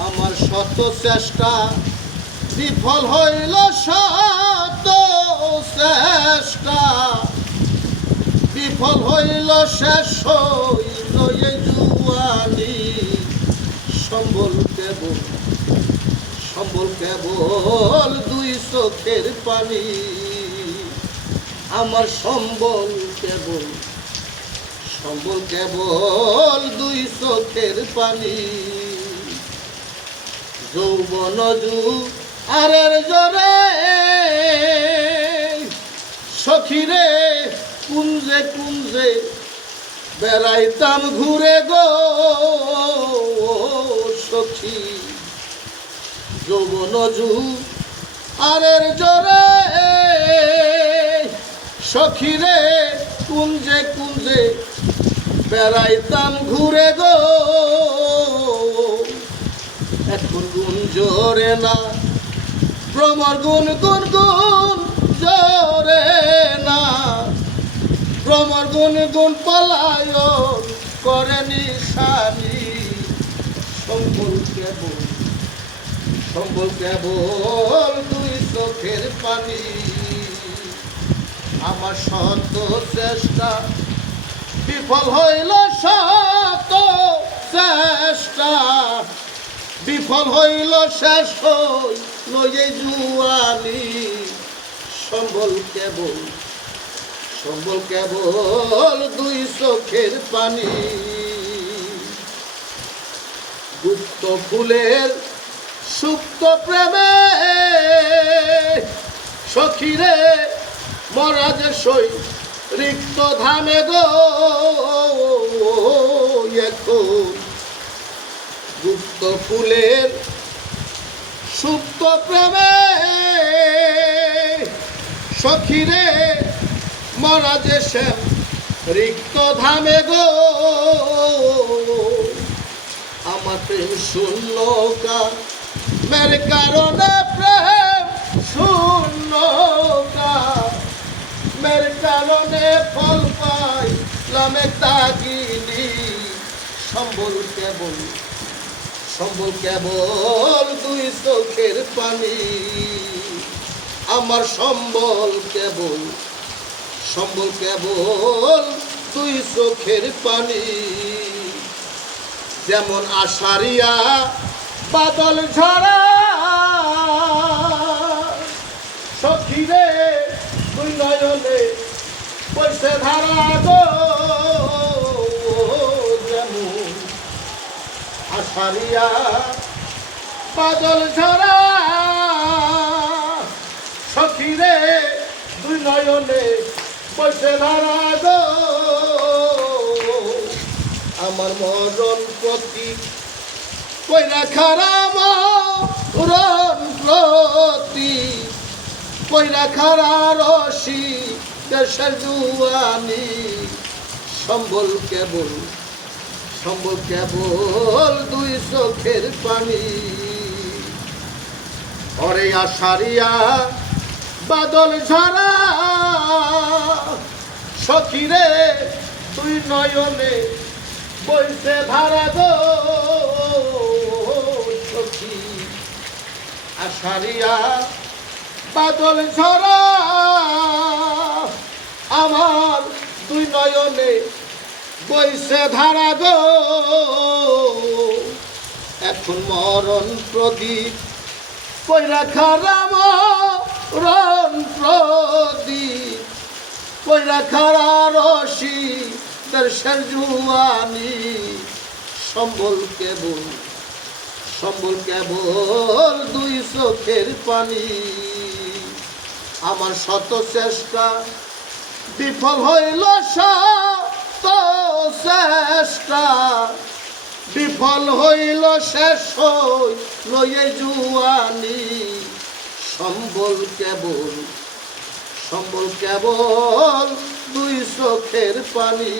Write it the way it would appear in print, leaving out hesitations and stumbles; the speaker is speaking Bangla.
আমার শত চেষ্টা বিফল হইল, শত চেষ্টা বিফল হইল, শেষ হইল এই জুয়ানি। সম্বল কেবল, সম্বল কেবল দুই চোখের পানি। আমার সম্বল কেবল, সম্বল কেবল দুই চোখের পানি। যৌবন জুয়ারের জোরে সখীরে কুঞ্জে কুঞ্জে বেড়াইতাম ঘুরে গো সখী। যৌবন জুয়ারের জোরে সখীরে কুঞ্জে কুঞ্জে বেড়াইতাম ঘুরে গো। এখন গুণ জোরে না, ভ্রমর গুণ গুণ গুণ জোরে না, ভ্রমর গুণ গুণ পলায়ন করে নিশানি। সম্বল কেবল, সম্বল কেবল দুই চোখের পানি। আমার শত চেষ্টা বিফল হইল, শত চেষ্টা বিফল হইল, শেষ হইল এই জুয়ানি। সম্বল কেবল, সম্বল কেবল দুই চোখের পানি। গুপ্ত ফুলের সুপ্ত প্রেমে সখীরে মরা যে সই রিক্ত ধামে গো। এখন গুপ্ত ফুলের সুপ্ত প্রেমে সখীরে মরা যে শ্যাম রিক্ত ধামে গো। আমার প্রেম শূন্য মের কারণে, প্রেম শূন্য মের কারণে ফল পাইলাম দাগিনী। সম্বল কেবল, সম্বল কেবল দুই চোখের পানি। আমার সম্বল কেবল, সম্বল কেবল দুই চোখের পানি। যেমন আষাঢ়িয়া বাদল ঝরা সখীরে দুই নয়নে বসে ধারা গো। যেমন আষাঢ়িয়া বাদল ঝরা সখীরে দুই নয়নে বসে ধারা গো। আমার মরণ প্রতীক কইরা খারাপ মরণ প্রতীক কইরা খারা রশি দেশের জুয়ানি। সম্বল কেবল, সম্বল কেবল দুই চোখের পানি। ওরে আষাঢ়িয়া বাদল ঝরা সখীরে তুই নয়নে বইছে ধারা গো সখী। আষাঢ়িয়া বাদল ঝরা আমার দুই নয়নে বইছে ধারা গো। এখন মরণ প্রদীপ কইরা খারা, মরণ প্রদীপ কইরা খারা রশি দেশের জুয়ানি। সম্বল কেবল, সম্বল কেবল দুই চোখের পানি। আমার শত চেষ্টা বিফল হইল, শত চেষ্টা বিফল হইল, শেষ হইল এই জুয়ানি। সম্বল কেবল, সম্বল কেবল দুই চোখের পানি।